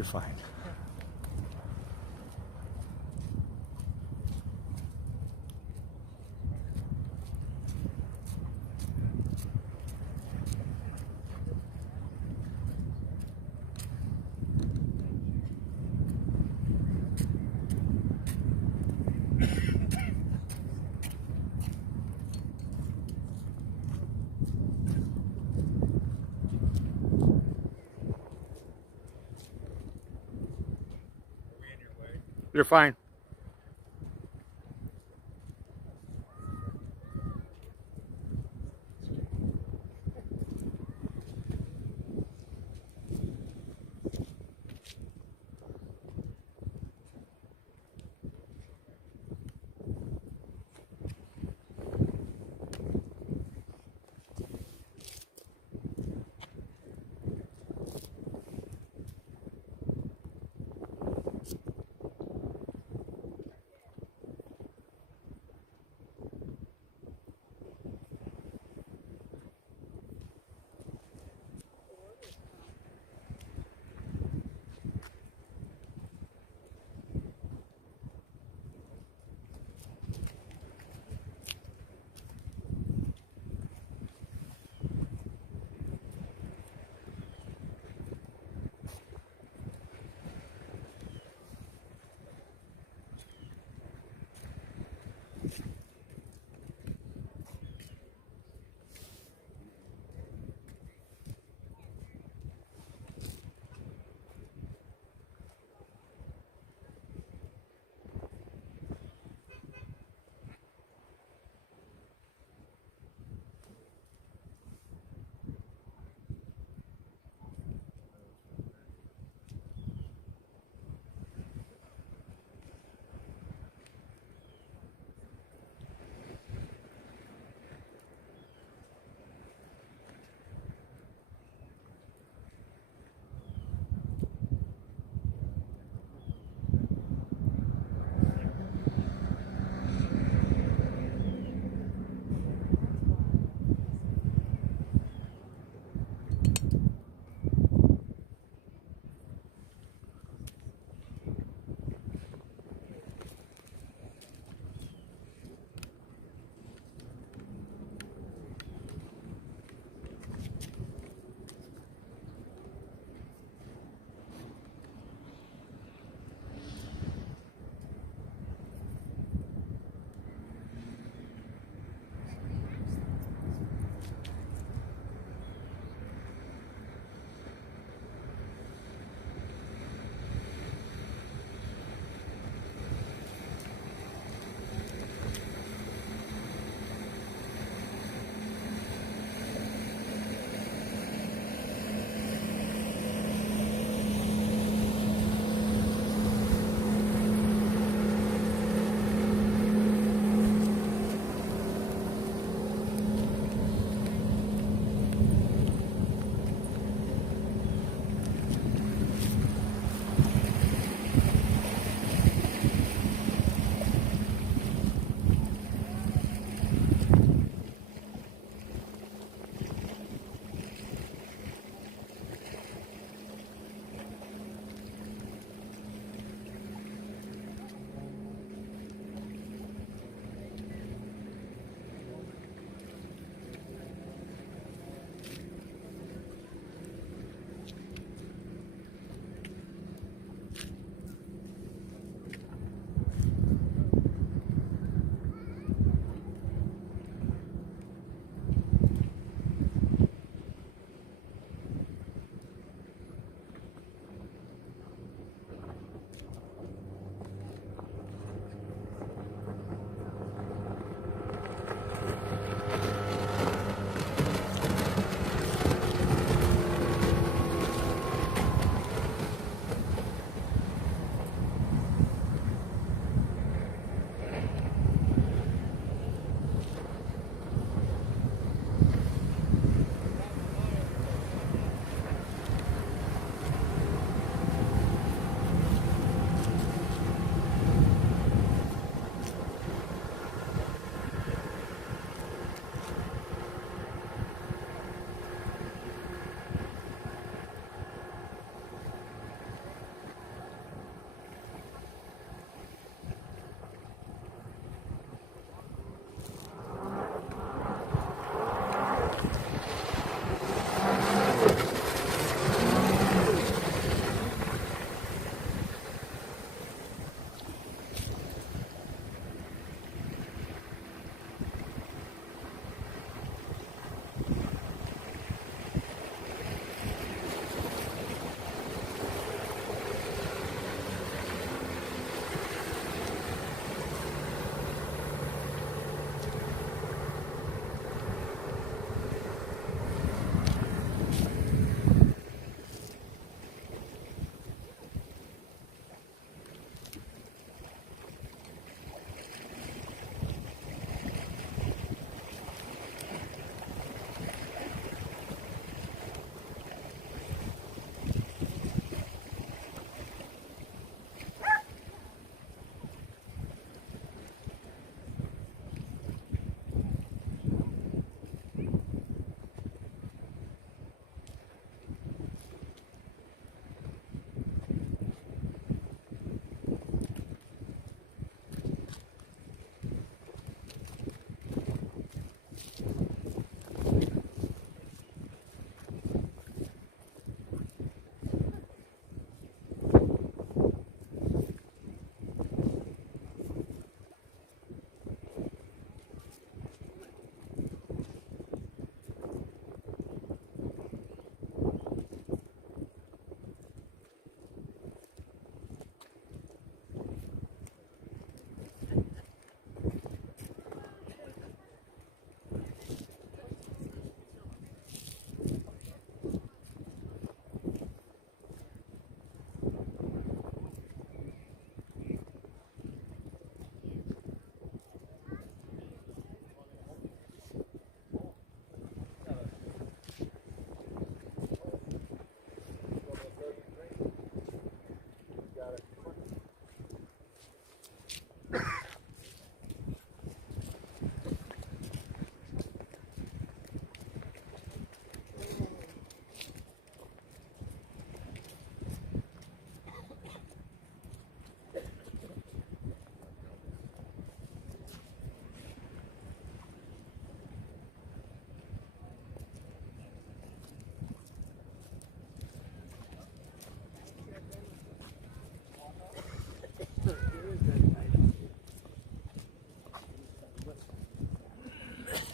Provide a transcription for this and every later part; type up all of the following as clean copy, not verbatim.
You're fine. You're fine.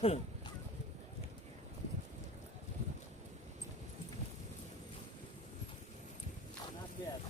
Not yet.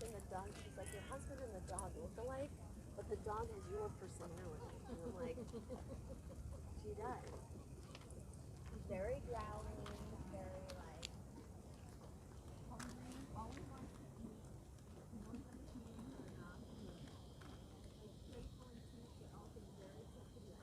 and the dog, she's like, your husband and the dog look alike, but the dog has your personality. And I'm like, she does. Very growling, very like hungry, always wants to eat. He wants to chew her up. Like playful and cute, but also very sensitive.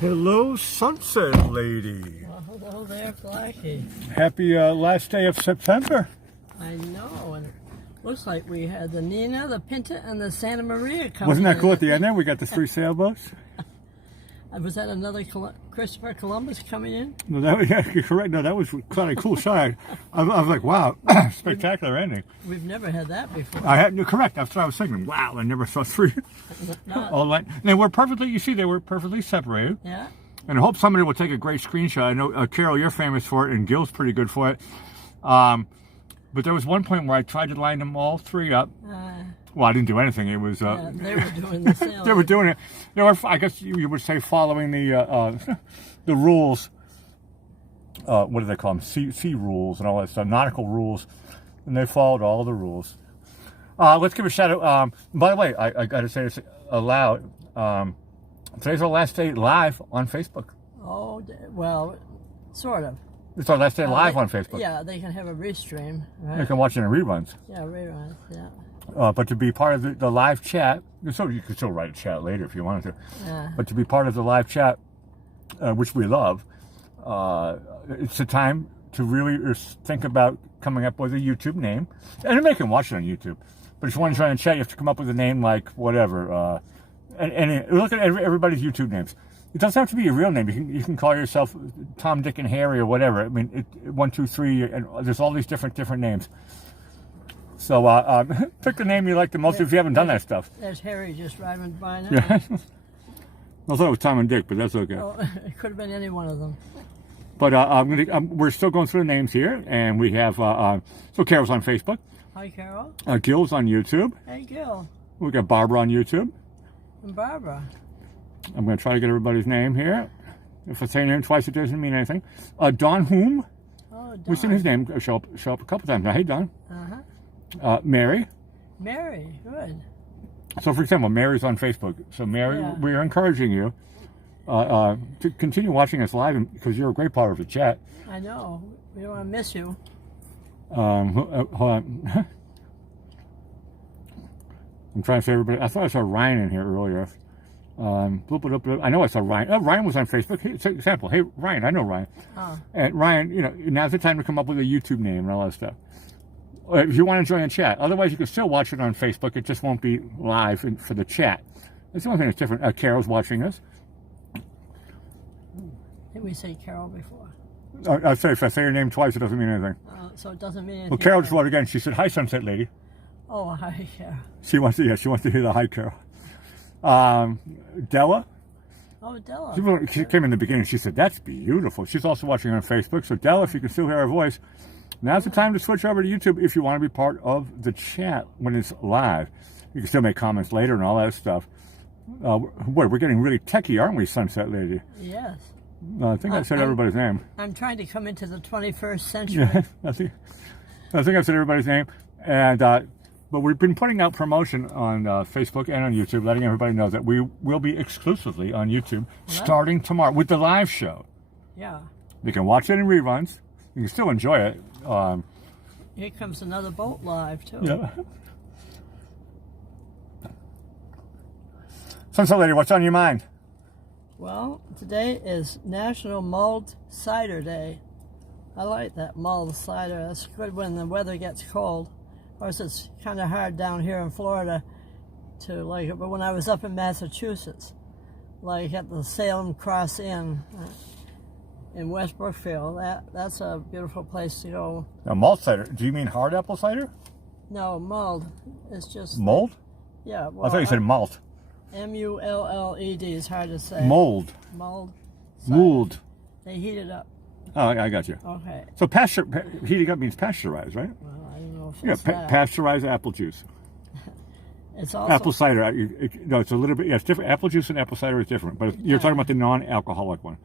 Hello, Sunset Lady. Well, hello there, Blackie. Happy last day of September. I know, and it looks like we had the Nina, the Pinta, and the Santa Maria coming. Wasn't that in. cool at the end there? We got the 3 sailboats. Was that another Christopher Columbus coming in? No, you're correct. No, that was kind of a cool shot. I was like, wow, spectacular ending. We've never had that before. You're correct. That's what I was thinking. Wow, I never saw 3 Not- all line. They were perfectly, you see, they were perfectly separated. yeah. And I hope somebody will take a great screenshot. I know, Carol, you're famous for it, and Gil's pretty good for it. But there was one point where I tried to line them all 3 up. Well, I didn't do anything. It was Yeah, they were doing the sailing. they were doing it. They were, I guess you would say, following the the rules. What do they call them? Sea rules and all that stuff, nautical rules, and they followed all the rules. Let's give a shout out. By the way, I got to say this aloud. Today's our last day live on Facebook. Oh, well, sort of. It's our last day live They- on Facebook. Yeah, they can have a restream, You right? can watch it in reruns. Yeah, reruns, yeah. But to be part of the live chat, so you could still write a chat later if you wanted to. Yeah. But to be part of the live chat, which we love, it's a time to really think about coming up with a YouTube name. And anybody can watch it on YouTube. But if you want to join the chat, you have to come up with a name like whatever. And look at everybody's YouTube names. It doesn't have to be your real name. You can call yourself Tom, Dick, and Harry or whatever. I mean, 1, 2, 3, and there's all these different names. So pick the name you like the most if you haven't done that stuff. There's Harry just driving by now. Yeah. I thought it was Tom and Dick, but that's okay. Oh, it could have been any one of them. But we're still going through the names here, and we have so Carol's on Facebook, Hi, Carol. Gil's on YouTube, Hey, Gil. we got Barbara on YouTube. And Barbara. I'm going to try to get everybody's name here. If I say your name twice, it doesn't mean anything. Don Hume, Oh, Don. we've seen his name show up a couple times now. Hey, Don. Mary. Mary, good. So, for example, Mary's on Facebook. So, Mary, Yeah. we're encouraging you to continue watching us live because you're a great part of the chat. I know. We don't want to miss you. Hold on. I'm trying to say everybody. I thought I saw Ryan in here earlier. I know I saw Ryan. Ryan was on Facebook. Hey, for example, hey, Ryan, I know Ryan. And Ryan, now's the time to come up with a YouTube name and all that stuff. If you want to join the chat. Otherwise, you can still watch it on Facebook. It just won't be live for the chat. That's the only thing that's different. Carol's watching us. Did we say Carol before? I'll say if I say your name twice, it doesn't mean anything. So it doesn't mean anything. Well, Carol just wrote again. She said, "Hi, Sunset Lady." Oh, hi, Carol. She wants to hear the hi, Carol. Della. Oh, Della. She came in the beginning. She said, "That's beautiful." She's also watching on Facebook. So, Della, if you can still hear our voice, now's the time to switch over to YouTube if you want to be part of the chat when it's live. You can still make comments later and all that stuff. We're getting really techie, aren't we, Sunset Lady? Yes. I think I said everybody's name. I'm trying to come into the 21st century. Yeah, I think I said everybody's name. And but we've been putting out promotion on Facebook and on YouTube, letting everybody know that we will be exclusively on YouTube starting tomorrow with the live show. Yeah. You can watch it in reruns. You can still enjoy it. Here comes another boat live, too. Yeah. Sunset Lady, what's on your mind? Well, today is National Mulled Cider Day. I like that mulled cider. That's good when the weather gets cold. Of course, it's kind of hard down here in Florida to like it, but when I was up in Massachusetts, like at the Salem Cross Inn in West Brookfield, that's a beautiful place to go. Now, malt cider. Do you mean hard apple cider? No, mulled. It's just... Mold? Yeah. Well, I thought you said malt. M-U-L-L-E-D is hard to say. Mold. Mulled cider. Mold. They heat it up. Oh, I got you. Okay. So heating up means pasteurized, right? Well, I don't know if Yeah, it's that. pasteurized apple juice. It's also... Apple cider. No, it's a little bit. Yeah, it's different. Apple juice and apple cider is different. But you're talking about the non-alcoholic one.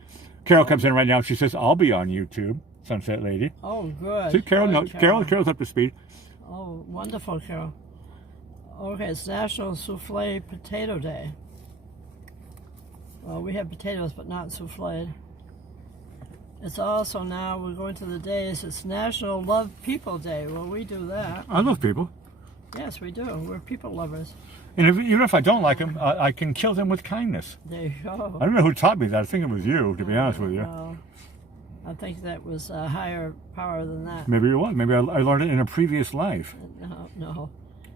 Carol comes in right now. She says, "I'll be on YouTube." Sunset Lady. Oh, good. See, Carol Good, knows. Carol's up to speed. Oh, wonderful, Carol. Okay, it's National Souffle Potato Day. Well, we have potatoes, but not souffled. It's also now, we're going to the days, it's National Love People Day. Well, we do that. I love people. Yes, we do. We're people lovers. And even if I don't like them, I can kill them with kindness. There you go. I don't know who taught me that. I think it was you, to be honest with you. Well, I think that was a higher power than that. Maybe it was. Maybe I learned it in a previous life. No.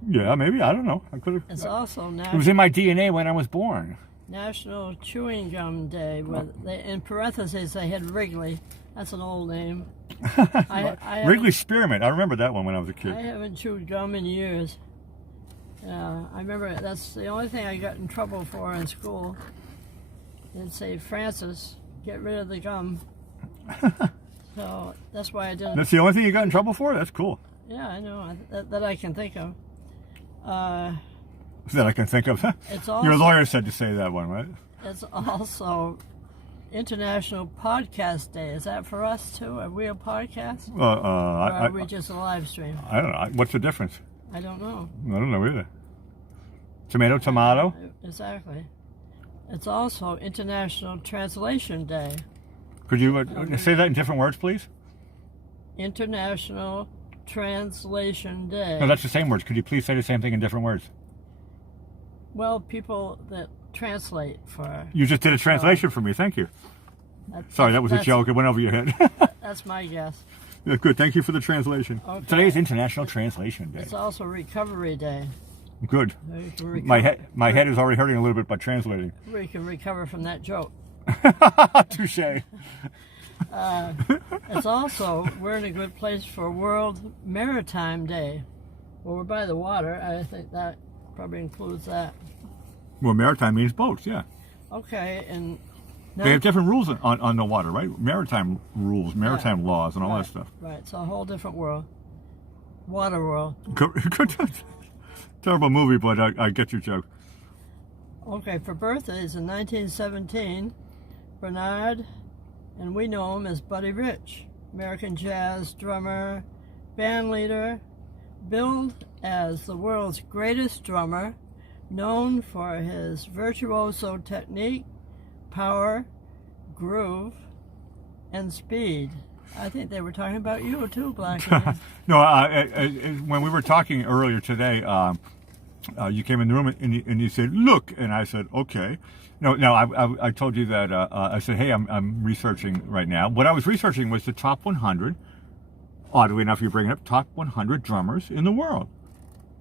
Yeah, maybe. I don't know. I could have. It's also It was in my DNA when I was born. National Chewing Gum Day. Where in parentheses, they had Wrigley. That's an old name. Wrigley Spearmint. I remember that one when I was a I kid. haven't chewed gum in years. I remember that's the only thing I got in trouble for in school. They'd say, Francis, get rid of the gum. So that's why I didn't. That's the only thing you got in trouble for? That's cool. Yeah, I know. That I can think of. That I can think of. It's Your also, lawyer said to say that one, right? it's also International Podcast Day. Is that for us too? Are we a podcast? Or are we just a live stream? I don't know. What's the difference? I don't know. I don't know either. Tomato, tomato. Exactly. It's also International Translation Day. Could you say that in different words, please? International Translation Day. No, that's the same words. Could you please say the same thing in different words? Well, people that translate for. You just did a translation for me. Thank you. Sorry, that was a joke. It went over your head. That's my guess. Yeah, good. Thank you for the translation. Okay. Today is International Translation Day. It's also Recovery Day. Good. You can recover, My head is already hurting a little bit by translating. we can recover from that joke. Touche. It's also, we're in a good place for World Maritime Day. Well, we're by the water. I think that probably includes that. Well, maritime means boats, yeah. Okay, and They have different rules on the water, right? Maritime rules, maritime laws, and all that stuff. Right, it's a whole different world. Water world. Terrible movie, but I get your joke. Okay, for birthdays in 1917, Bernard, and we know him as Buddy Rich, American jazz drummer, band leader, billed as the world's greatest drummer, known for his virtuoso technique, power, groove, and speed. I think they were talking about you too, Black. No, when we were talking earlier today, you came in the room and you said, "Look," and I said, "Okay." No, I told you that I said, "Hey, I'm researching right now." What I was researching was the top 100. Oddly enough, you bring it up, top 100 drummers in the world.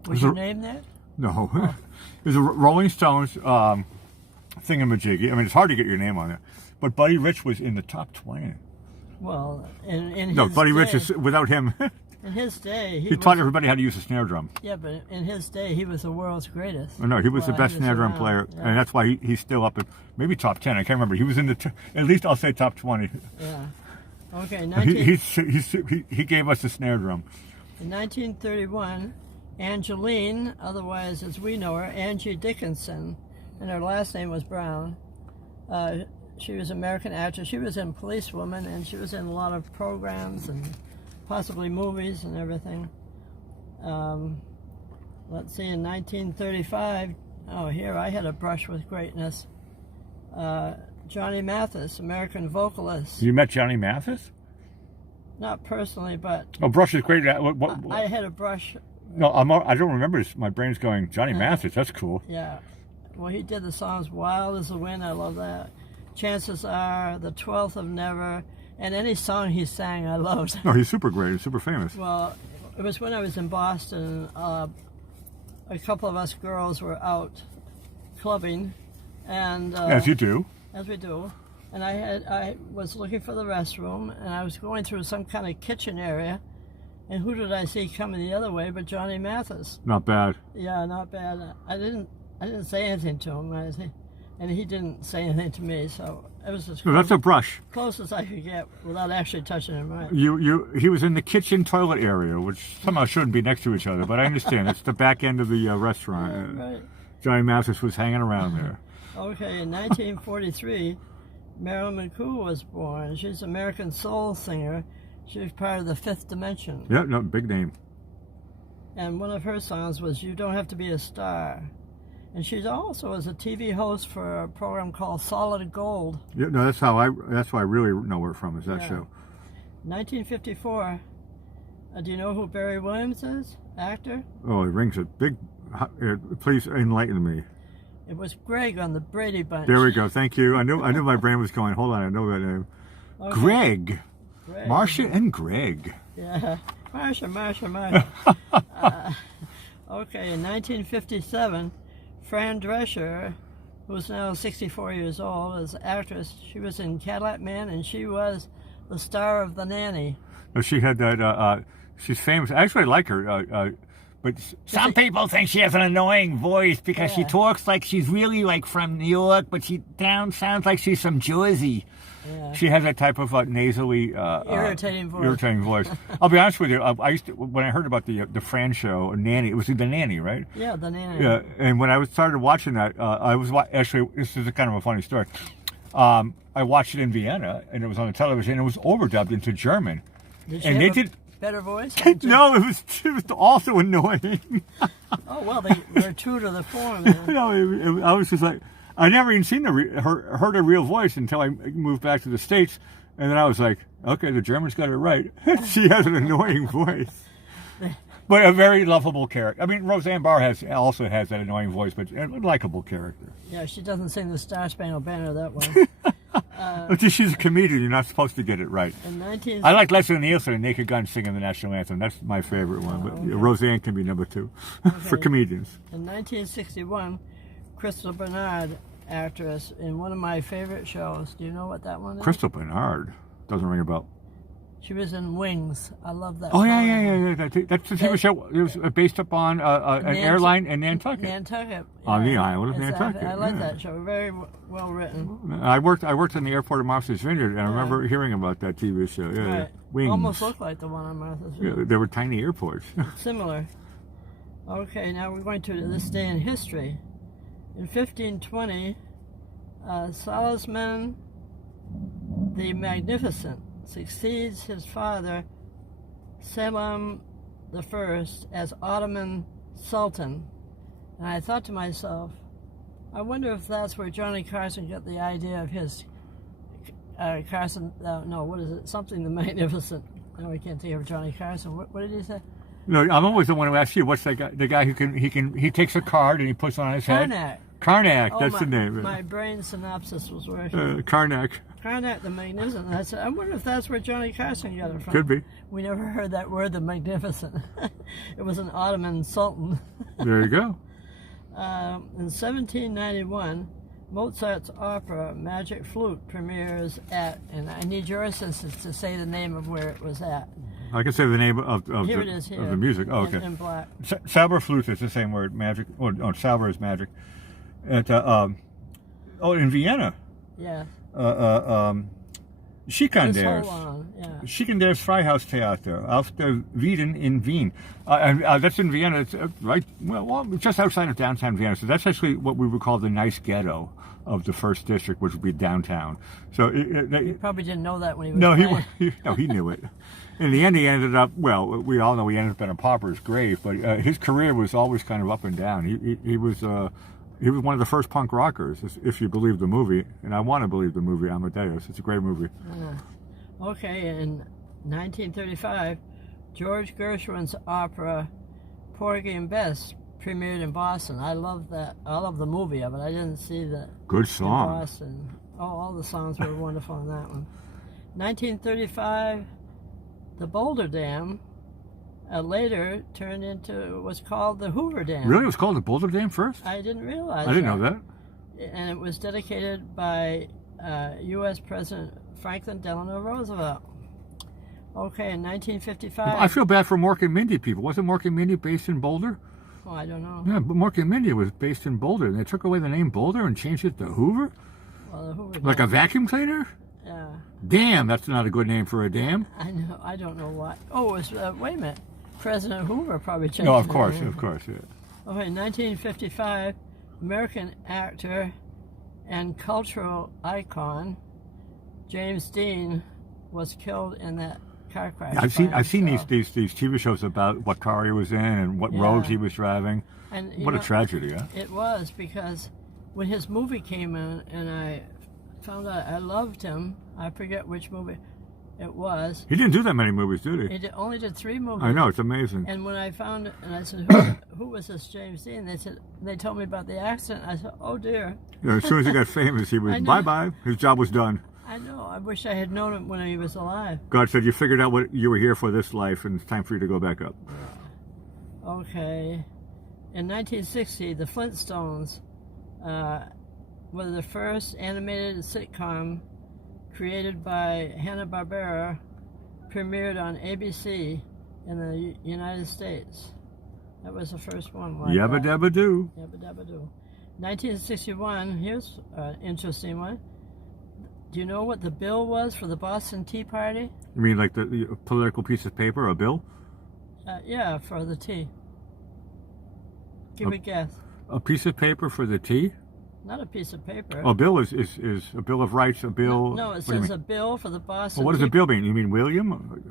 Was your name that? No, it was a Rolling Stones thingamajiggy. I mean, it's hard to get your name on there, but Buddy Rich was in the top 20. Well, in his No, Buddy day, Rich is without him. in his day, He taught everybody how to use a snare drum. Yeah, but in his day, he was the world's greatest. No, he was the Well, best he was snare drum around, player, yeah. and that's why he's still up at maybe top 10. I can't remember. He was in the at least I'll say top 20. Yeah. Okay, He gave us the snare drum. in 1931, Angeline, otherwise as we know her, Angie Dickinson, and her last name was Brown. She was an American actress. She was in Policewoman, and she was in a lot of programs and possibly movies and everything. Let's see, in 1935, oh, here I had a brush with greatness. Johnny Mathis, American vocalist. You met Johnny Mathis? Not personally, but Oh, Brush is great. I had a brush. No, I don't remember. My brain's going, Johnny Mathis, that's cool. Yeah. Well, he did the songs Wild as the Wind, I love that. Chances Are, The 12th of Never, and any song he sang I loved. No, he's super great. He's super famous. Well, it was when I was in Boston, a couple of us girls were out clubbing, and As you do. as we do, and I was looking for the restroom, and I was going through some kind of kitchen area, and who did I see coming the other way but Johnny Mathis? Not bad. Yeah, not bad. I didn't say anything to him, and he didn't say anything to me, so it was as No, that's a Brush. close as I could get without actually touching him, right? He was in the kitchen toilet area, which somehow shouldn't be next to each other, but I understand. It's the back end of the restaurant. Right. Johnny Mathis was hanging around there. Okay, in 1943, Marilyn McCoo was born. She's an American soul singer. She was part of the Fifth Dimension. Yeah, no, big name. And one of her songs was You Don't Have to Be a Star. And she also was a TV host for a program called Solid Gold. Yeah, no, that's why I really know where from is that Yeah. show. 1954, do you know who Barry Williams is? actor? Oh, it rings a big. Please enlighten me. It was Greg on the Brady Bunch. There we go. Thank you. I knew my brain was going. Hold on, I know that name. Okay. Greg. Greg. Marcia and Greg. Yeah, Marsha. Okay, in 1957, Fran Drescher, who's now 64 years old, is an actress. She was in Cadillac Man, and she was the star of The Nanny. She had that. She's famous. Actually, I like her. But some people think she has an annoying voice because she Yeah. talks like she's really like from New York, but she sounds like she's from Jersey. Yeah. She has that type of nasally, Irritating voice. Irritating voice. I'll be honest with you. I used to, when I heard about the Fran show, Nanny. It was The Nanny, right? Yeah, The Nanny. Yeah. And when I started watching that, I was actually. This is a kind of a funny story. I watched it in Vienna, and it was on the television. And it was overdubbed into German. Did she And have they a did. better voice? No, it was also annoying. Oh, well, they're true to the form. Then. No, I was just like, I never even seen heard a real voice until I moved back to the States, and then I was like, okay, the Germans got it right. She has an annoying voice, but a very lovable character. I mean, Roseanne Barr also has that annoying voice, but a likable character. Yeah, she doesn't sing the Star Spangled Banner that way. She's a comedian. You're not supposed to get it right. In 19... I like Leslie Nielsen and Naked Gun singing the national anthem. That's my favorite one. But okay. Roseanne can be number 2 for comedians. In 1961, Crystal Bernard, actress, in one of my favorite shows. Do you know what that one is? Crystal Bernard doesn't ring a bell. She was in Wings. I love that. Oh show. yeah. That's the TV show. It was based upon an airline in Nantucket. Nantucket. On the island of Exactly. Nantucket. I like yeah. that show. Very well written. I worked in the airport of Martha's Vineyard, and I remember hearing about that TV show. Yeah, Right. Wings. Almost looked like the one on Martha's Yeah, Vineyard. there were tiny airports. Similar. Okay, now we're going to this day in history. In 1520, Sigismund the Magnificent succeeds his father Selim I as Ottoman Sultan. And I thought to myself, I wonder if that's where Johnny Carson got the idea of his what is it? Something the Magnificent. No, I can't think of Johnny Carson. What did he say? No, I'm always the one who asks you, what's that guy? The guy who he takes a card and he puts it on his head. Karnak. Karnak, Oh, that's the name. My brain synopsis was working. Karnak. Karnak the Magnificent. I said, I wonder if that's where Johnny Carson got it from. Could be. We never heard that word, the Magnificent. It was an Ottoman Sultan. There you go. In 1791, Mozart's opera Magic Flute premieres at, and I need your assistance to say the name of where it was at. I can say the name of Here it is here. of the music. Oh, okay. In black. Salver flute is the same word. Magic. Salver is magic. At in Vienna. Yeah. Schikander's. Hold on. Yeah. Schikander's Freihaustheater auf der Wieden in Wien. That's in Vienna. It's right, well, just outside of downtown Vienna. So that's actually what we would call the nice ghetto of the first district, which would be downtown. So You probably didn't know that when he was no, playing. he knew it. In the end, he ended up, well, we all know he ended up in a pauper's grave, but his career was always kind of up and down. He was one of the first punk rockers, if you believe the movie, and I want to believe the movie Amadeus. It's a great movie. Okay, in 1935, George Gershwin's opera Porgy and Bess premiered in Boston. I love that. I love the movie of it. I didn't see the Good in song. Boston. Oh, all the songs were wonderful in that one. 1935, the Boulder Dam later turned into was called the Hoover Dam. Really? It was called the Boulder Dam first? I didn't realize I didn't know that. And it was dedicated by U.S. President Franklin Delano Roosevelt. Okay, in 1955. I feel bad for Mork and Mindy people. Wasn't Mork and Mindy based in Boulder? Oh, I don't know. Yeah, but Mork and Mindy was based in Boulder, and they took away the name Boulder and changed it to Hoover? Well, the Hoover Like a Dam. vacuum cleaner? Yeah, Damn, that's not a good name for a dam. I know. I don't know why. Oh, it was, wait a minute. President Hoover probably changed No, of the course, name. yeah. Okay, 1955, American actor and cultural icon James Dean was killed in that car crash. I've by seen himself. these TV shows about what car he was in and what Yeah. roads he was driving. And you What a know, tragedy, huh? It was, because when his movie came in and I found out I loved him, I forget which movie, It was. He didn't do that many movies, did he? Only did 3 movies. I know, it's amazing. And when I found it, and I said, who was this James Dean? They told me about the accident. I said, oh dear. Yeah, as soon as he got famous, he was I know. bye-bye. His job was done. I know. I wish I had known it when he was alive. God said, you figured out what you were here for this life, and it's time for you to go back up. Okay. In 1960, the Flintstones were the first animated sitcom created by Hanna-Barbera, premiered on ABC in the United States. That was the first one. Like Yabba that. dabba doo. Yabba dabba doo. 1961, here's an interesting one. Do you know what the bill was for the Boston Tea Party? You mean like the political piece of paper, a bill? Yeah, for the tea. Give a guess. A piece of paper for the tea? Not a piece of paper. A bill is a bill of rights, a bill... No, it what do you says mean? a bill for the Boston Well, what does Tea a bill mean? You mean William?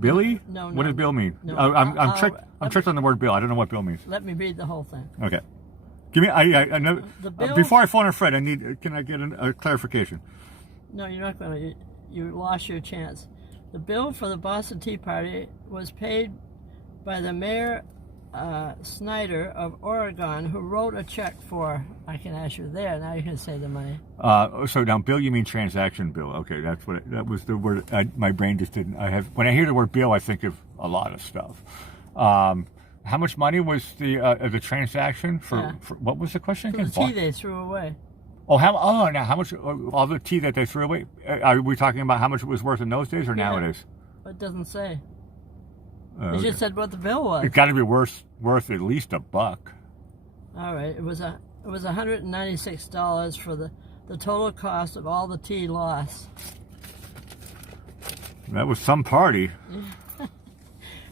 Billy? No, What does bill mean? no. I'm tricked on the word bill. I don't know what bill means. Let me read the whole thing. Okay. Give me... I know... The bill- before I phone a friend, can I get a clarification? No, you're not going to. You lost your chance. The bill for the Boston Tea Party was paid by the mayor Snyder of Oregon, who wrote a check for. I can ask you there. Now you can say the money. So now, bill, you mean transaction bill? Okay, that was the word. My brain just didn't. When I hear the word bill, I think of a lot of stuff. How much money was the transaction for what was the question For again? the tea they threw away. Oh, now how much? All the tea that they threw away. Are we talking about how much it was worth in those days or nowadays? It doesn't say. It Okay. just said what the bill was. It got to be worth at least $1. All right. It was $196 for the total cost of all the tea lost. That was some party. It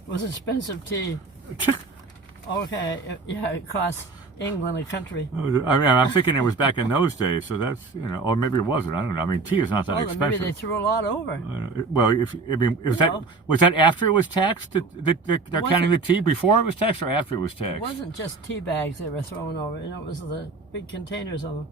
was expensive tea. Okay. It cost England a country. I mean, I'm thinking it was back in those days, so that's or maybe it wasn't. I don't know. I mean, tea is not that Well, then maybe expensive. they threw a lot over. Well, was that after it was taxed? That they're counting the tea before it was taxed or after it was It taxed? wasn't just tea bags they were throwing over. It was the big containers of them.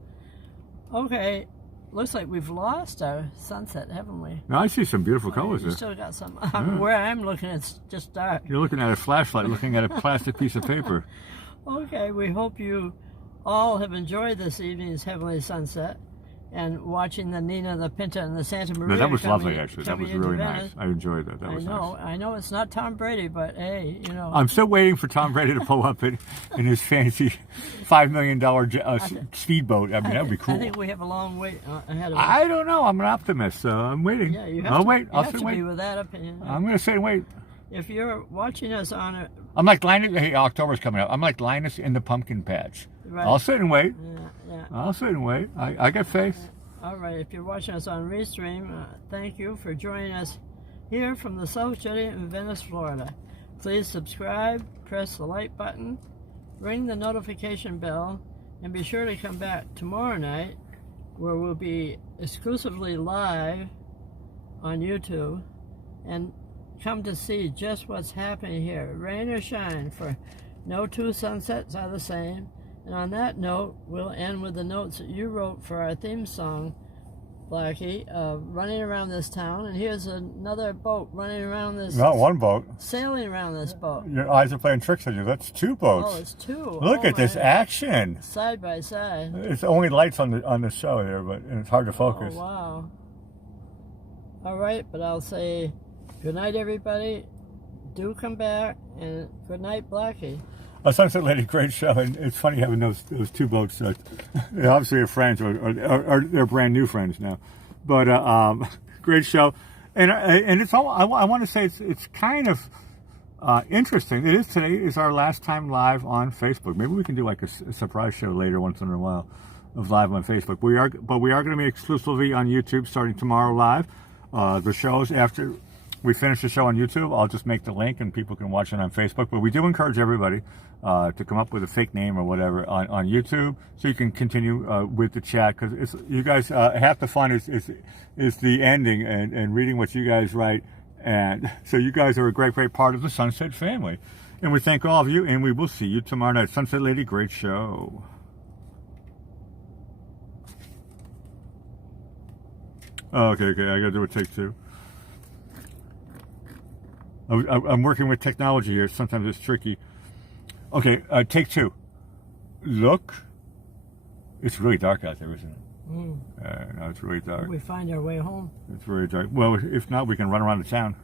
Okay, looks like we've lost our sunset, haven't we? Now I see some beautiful colors You there. still got some. Where I'm looking, it's just dark. You're looking at a flashlight, looking at a plastic piece of paper. Okay, we hope you all have enjoyed this evening's heavenly sunset and watching the Nina, the Pinta, and the Santa Maria. No, that was coming- lovely, actually. That coming was into really Venice. nice. I enjoyed that. That was nice. I know it's not Tom Brady, but hey, I'm still waiting for Tom Brady to pull up in his fancy $5 million speedboat. I mean, that would be cool. I think we have a long wait ahead of us. I don't know. I'm an optimist, so I'm waiting. Yeah, you have I'll to, wait. You I'll have sit to and be wait. with that opinion. I'm going to sit and wait. If you're watching us on a I'm like Linus. Hey, October's coming up. I'm like Linus in the pumpkin patch. Right. I'll sit and wait. yeah. I'll sit and wait. I got faith. All right, if you're watching us on Restream, thank you for joining us here from the South Jetty in Venice, Florida. Please subscribe, press the like button, ring the notification bell, and be sure to come back tomorrow night where we'll be exclusively live on YouTube and come to see just what's happening here, rain or shine, for no two sunsets are the same. And on that note, we'll end with the notes that you wrote for our theme song, Blackie, running around this town. And here's another boat running around this, Not one boat. sailing around this boat. Your eyes are playing tricks on you. That's 2 boats. Oh, it's 2. Look Oh, at this my. action. Side by side. It's only lights on the show there, but it's hard to focus. Oh, wow. All right, but I'll say good night, everybody. Do come back, and good night, Blackie. Sunset Lady, great show, and it's funny having those 2 boats. They obviously are friends, or they're brand new friends now. But great show, and it's all. I want to say it's kind of interesting. Today is our last time live on Facebook. Maybe we can do like a surprise show later, once in a while, of live on Facebook. We are going to be exclusively on YouTube starting tomorrow live. The shows after we finish the show on YouTube, I'll just make the link and people can watch it on Facebook. But we do encourage everybody to come up with a fake name or whatever on YouTube, so you can continue with the chat, because you guys half the fun is the ending and reading what you guys write, and so you guys are a great part of the Sunset family, and we thank all of you, and we will see you tomorrow night. Sunset Lady, great show. Okay, I gotta do a take 2. I'm working with technology here. Sometimes it's tricky. Okay, take two. Look. It's really dark out there, isn't it? No, it's really dark. We find our way home. It's very dark. Well, if not, we can run around the town.